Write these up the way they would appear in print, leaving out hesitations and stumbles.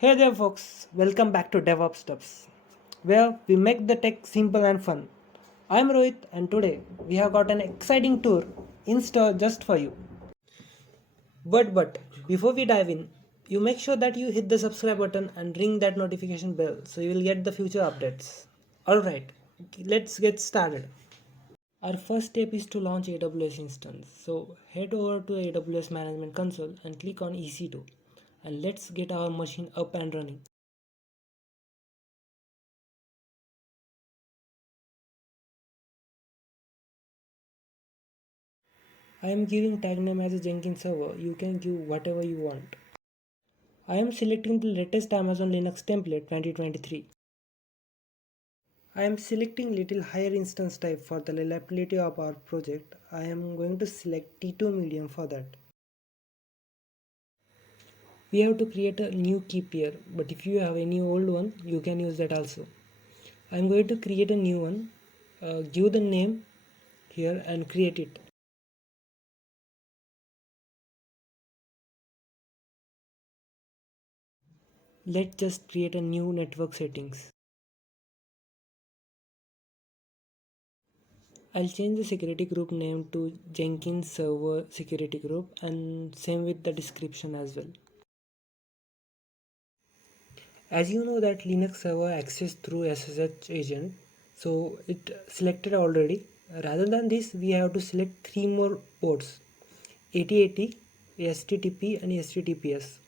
Hey there, folks. Welcome back to DevOps Steps, where we make the tech simple and fun. I'm Rohit, and today we have got an exciting tour in store just for you. But before we dive in, you make sure that you hit the subscribe button and ring that notification bell so you will get the future updates. Alright, let's get started. Our first step is to launch AWS instance. So head over to AWS Management Console and click on EC2 and let's get our machine up and running. I am giving tag name as a Jenkins server. You can give whatever you want. I am selecting the latest Amazon Linux template 2023. I am selecting little higher instance type for the reliability of our project. I am going to select T2 medium for that. We have to create a new key pair, but if you have any old one, you can use that also. I am going to create a new one, give the name here and create it. Let's just create a new network settings. I'll change the security group name to Jenkins server security group and same with the description as well. As you know that Linux server access through SSH agent, so it selected already. Rather than this, we have to select three more ports: 8080, HTTP and HTTPS.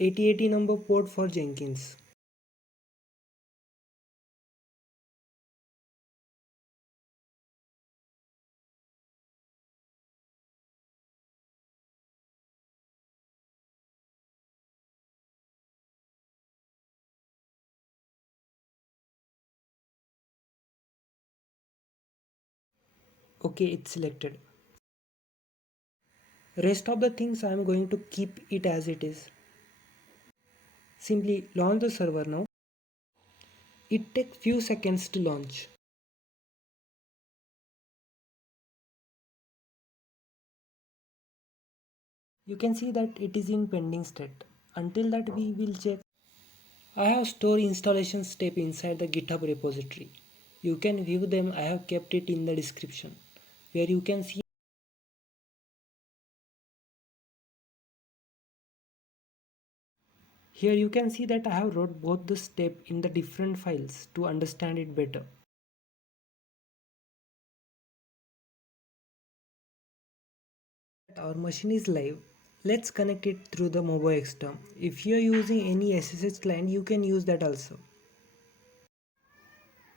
8080 number port for Jenkins. Okay, it's selected. Rest of the things I am going to keep it as it is. Simply launch the server now. It takes few seconds to launch. You can see that it is in pending state. Until that we will check. I have stored installation step inside the GitHub repository. You can view them. I have kept it in the description where you can see. Here you can see that I have wrote both the step in the different files to understand it better. Our machine is live. Let's connect it through the MoboXterm. If you are using any SSH client, you can use that also.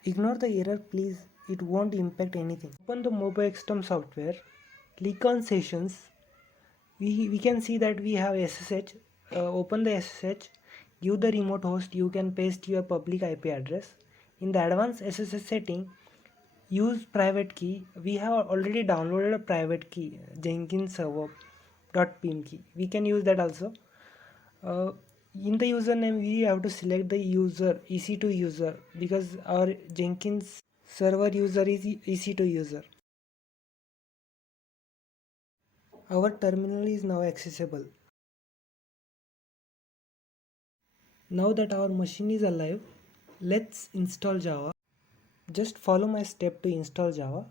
Ignore the error please, it won't impact anything. Open the MoboXterm software, click on sessions. We can see that we have SSH. Open the SSH, give the remote host, you can paste your public IP address. In the advanced SSH setting, use private key. We have already downloaded a private key, Jenkins server.pim key. We can use that also. In the username we have to select the user EC2 user because our Jenkins server user is EC2 user. Our terminal is now accessible. Now that our machine is alive, let's install Java. Just follow my step to install Java.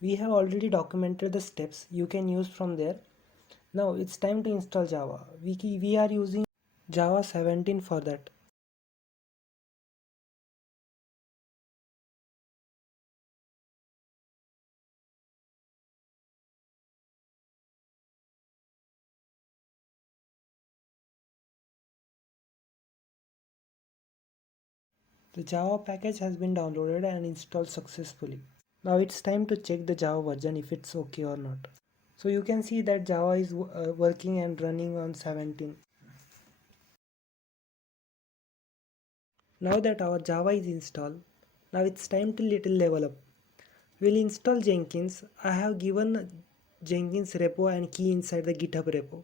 We have already documented the steps you can use from there. Now it's time to install Java. We are using Java 17 for that. The Java package has been downloaded and installed successfully. Now it's time to check the Java version if it's okay or not. So you can see that Java is working and running on 17. Now that our Java is installed, now it's time to little level up. We'll install Jenkins. I have given Jenkins repo and key inside the GitHub repo.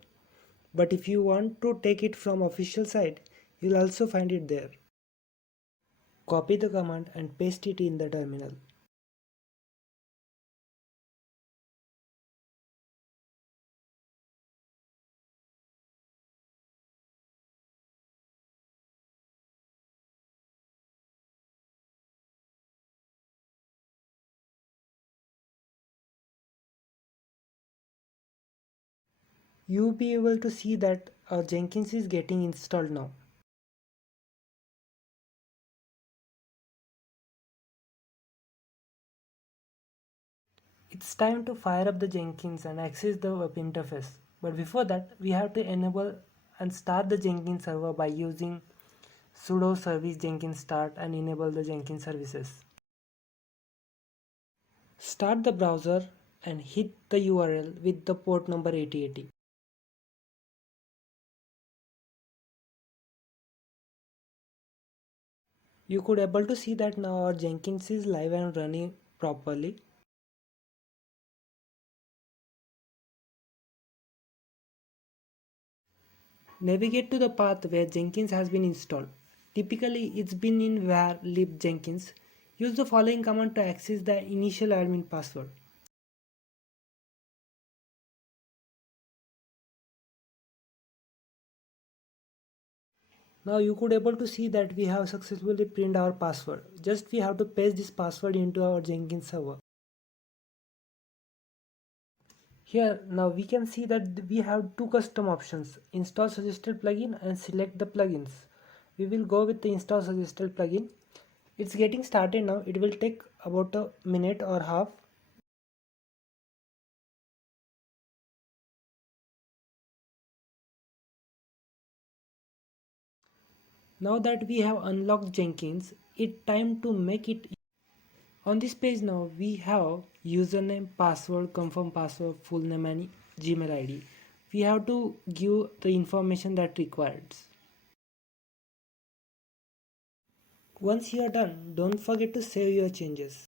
But if you want to take it from official site, you'll also find it there. Copy the command and paste it in the terminal. you'll be able to see that Jenkins is getting installed now. It's time to fire up the Jenkins and access the web interface. But before that, we have to enable and start the Jenkins server by using sudo service jenkins start and enable the Jenkins services. Start the browser and hit the URL with the port number 8080. You could able to see that now our Jenkins is live and running properly. Navigate to the path where Jenkins has been installed. Typically, it's been in var lib Jenkins. Use the following command to access the initial admin password. Now you could able to see that we have successfully printed our password. Just we have to paste this password into our Jenkins server. Here now we can see that we have two custom options, install suggested plugin and select the plugins. We will go with the install suggested plugin. It's getting started now. It will take about a minute or half. Now that we have unlocked Jenkins, it's time to make it. On this page now we have username, password, confirm password, full name and Gmail ID. We have to give the information that required. Once you are done, don't forget to save your changes.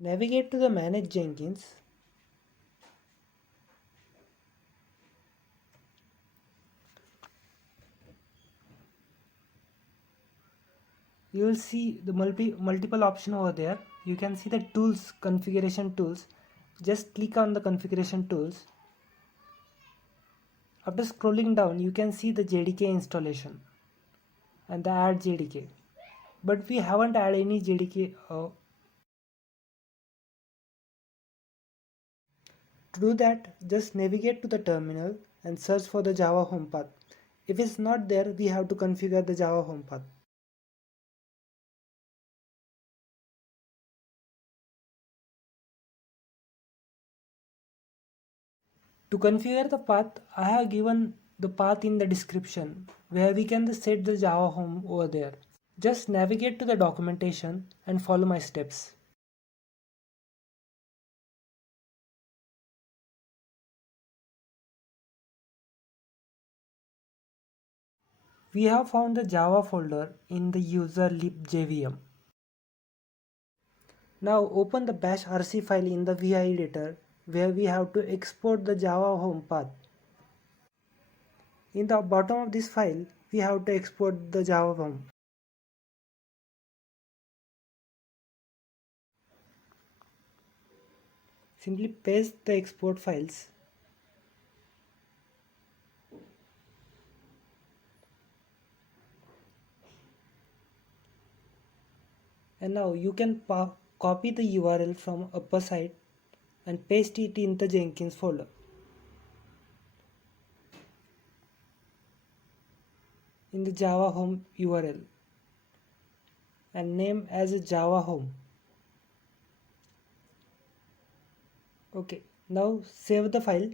Navigate to the Manage Jenkins. You will see the multiple option over there. You can see the tools, configuration tools. Just click on the configuration tools. After scrolling down, you can see the JDK installation and the add JDK. But we haven't added any JDK. To do that, just navigate to the terminal and search for the Java home path. If it's not there, we have to configure the Java home path. To configure the path, I have given the path in the description where we can set the Java home over there. Just navigate to the documentation and follow my steps. We have found the Java folder in the user libjvm. Now open the bash rc file in the vi editor where we have to export the Java home path. In the bottom of this file, we have to export the Java home. Simply paste the export files. And now you can copy the URL from upper side and paste it in the Jenkins folder. In the Java home URL and name as a Java home. Okay, now save the file.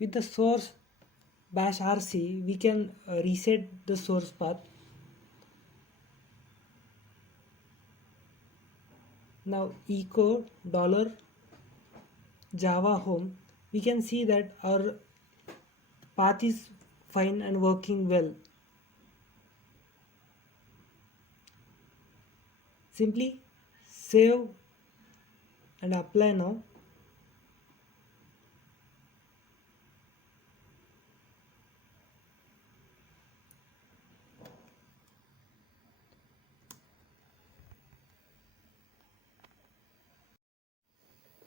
With the source bash rc, we can reset the source path. Now echo $Java home, we can see that our path is fine and working well. Simply save and apply now.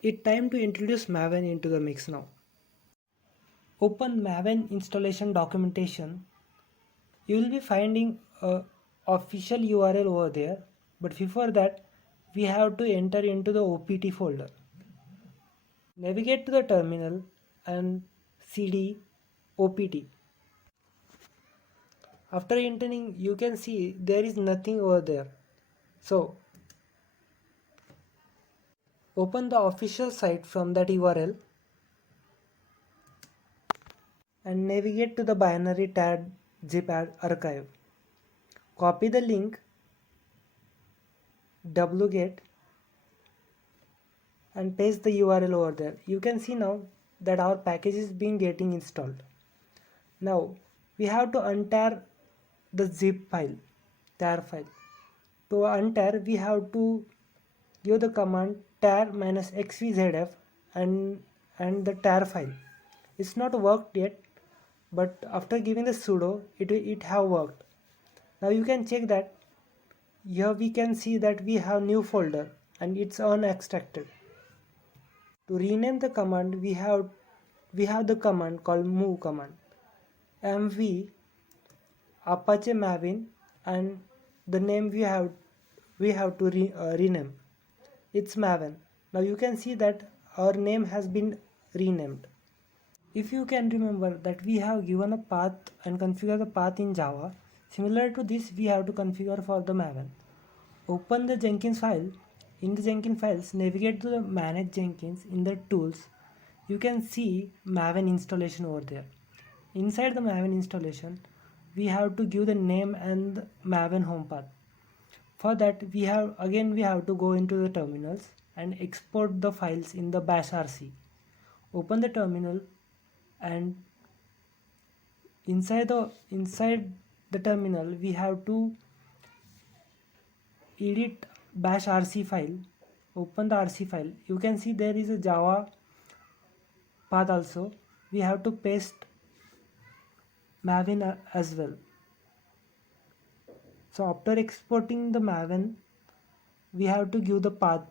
It's time to introduce Maven into the mix now. Open Maven installation documentation. You will be finding a official URL over there, but before that we have to enter into the OPT folder. Navigate to the terminal and cd OPT. After entering, you can see there is nothing over there. So open the official site from that URL and navigate to the binary tab zip archive. Copy the link, wget, and paste the URL over there. You can see now that our package is being getting installed. Now we have to untar the zip file, tar file. To untar, we have to give the command tar -xvzf and the tar file. It's not worked yet, but after giving the sudo, it have worked. Now you can check that here we can see that we have new folder and it's unextracted. To rename the command, we have the command called move command, mv apache maven, and the name we have to rename. It's Maven. Now you can see that our name has been renamed. If you can remember that we have given a path and configure the path in Java, similar to this we have to configure for the Maven. Open the Jenkins file. In the Jenkins files, navigate to the manage Jenkins. In the tools, you can see Maven installation over there. Inside the Maven installation, we have to give the name and the Maven home path. For that we have to go into the terminals and export the files in the bash rc. Open the terminal and inside the terminal we have to edit bash rc file. Open the rc file. You can see there is a Java path also. We have to paste Maven as well. So after exporting the Maven, we have to give the path.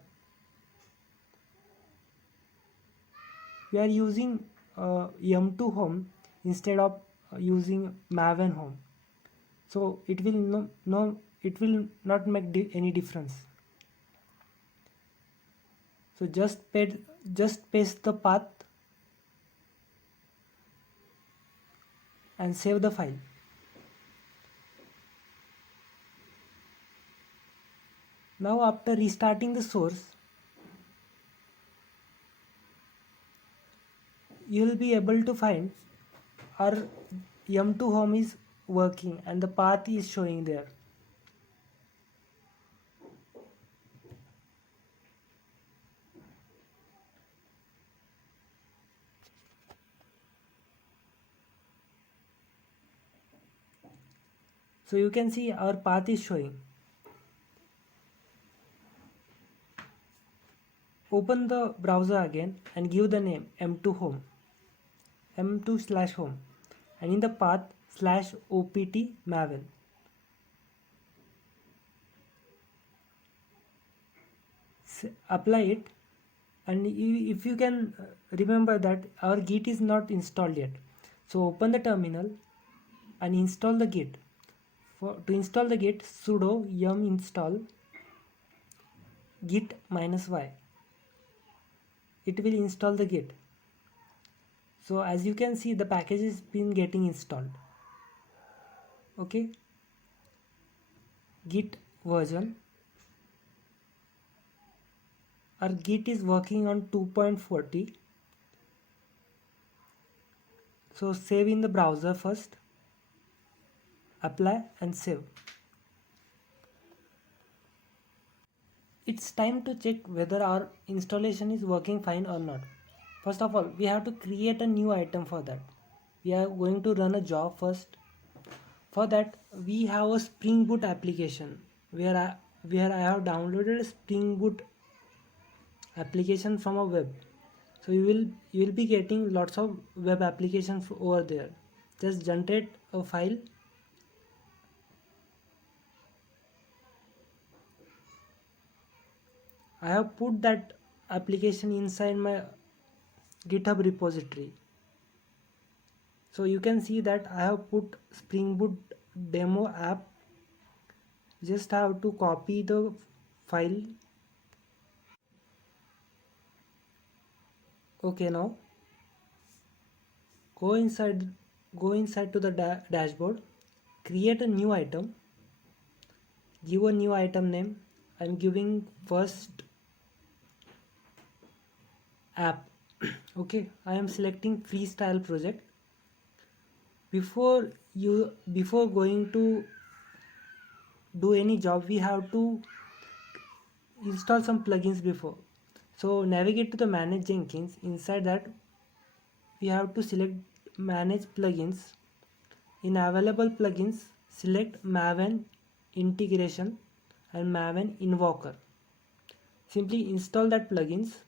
We are using yum2 home instead of using Maven home. So it will not make any difference. So just paste the path and save the file. Now after restarting the source, you will be able to find our yum2 home is working and the path is showing there. So you can see our path is showing. Open the browser again and give the name m2 home, m2/home, and in the path /opt maven. Apply it, and if you can remember that our git is not installed yet, so open the terminal and install the git. To install the git, sudo yum install git -y. It will install the git. So as you can see, the package is been getting installed. Okay, git version. Our git is working on 2.40. So save in the browser first, apply and save. It's time to check whether our installation is working fine or not. First of all, we have to create a new item for that. We are going to run a job first. For that, we have a Spring Boot application where I have downloaded a Spring Boot application from a web. So you will be getting lots of web applications over there. Just generate a file. I application inside my GitHub repository. So you can see that I have put Spring Boot demo app. Just have to copy the file. Okay, now go inside to the dashboard, create a new item, give a new item name. I'm giving first app. Okay, I am selecting freestyle project. Before going to do any job, we have to install some plugins before. So navigate to the manage Jenkins. Inside that we have to select manage plugins. In available plugins, select Maven integration and Maven invoker. Simply install that plugins.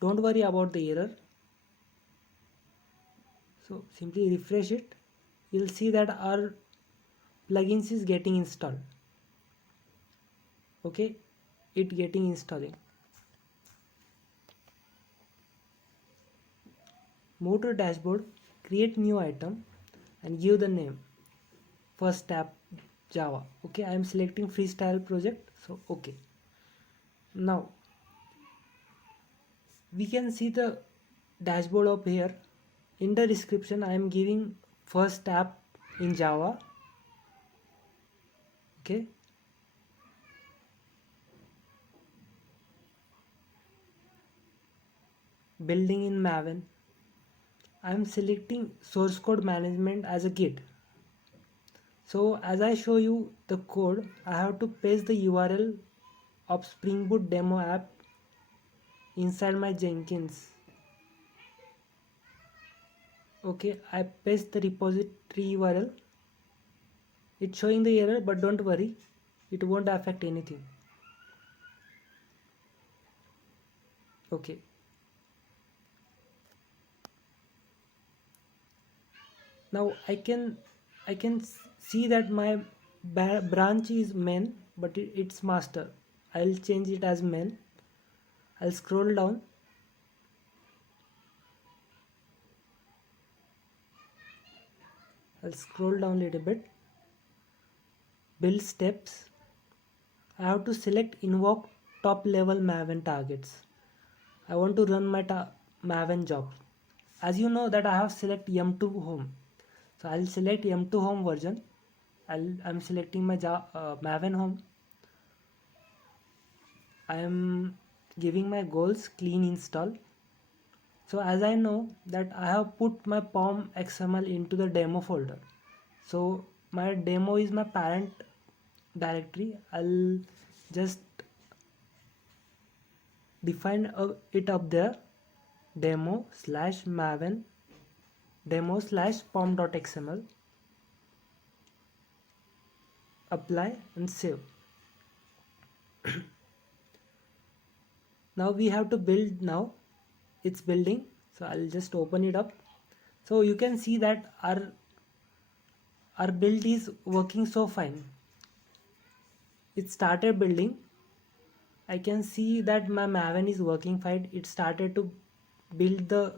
Don't worry about the error. So simply refresh it. You'll see that our plugins is getting installed. Okay, it getting installing. Move to dashboard, create new item and give the name first tab Java. Okay, I am selecting freestyle project, so okay. Now we can see the dashboard up here. In the description I am giving first app in Java. Okay, building in Maven. I am selecting source code management as a Git. So as I show you the code, I have to paste the URL of Spring Boot demo app inside my Jenkins. Okay, I paste the repository URL. It's showing the error, but don't worry, it won't affect anything. Okay. Now I can see that my branch is main, but it's master. I'll change it as main. I'll scroll down. A little bit. Build steps. I have to select invoke top level Maven targets. I want to run my Maven job. As you know that I have select M2 home. So I'll select M2 home version. I'm selecting my Maven home. I am giving my goals clean install. So as I know that I have put my POM XML into the demo folder. So my demo is my parent directory. I'll just define it up there, demo/maven demo/pom.xml. Apply and save. Now we have to build. Now it's building, so I'll just open it up. So you can see that our build is working so fine. It started building. I can see that my Maven is working fine. It started to build the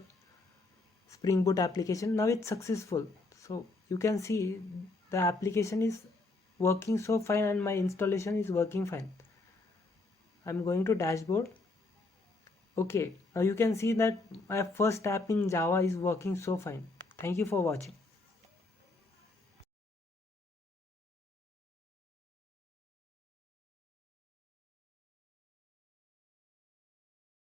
Spring Boot application. Now it's successful. So you can see the application is working so fine and my installation is working fine. I'm going to dashboard. Okay, now you can see that my first app in Java is working so fine. Thank you for watching.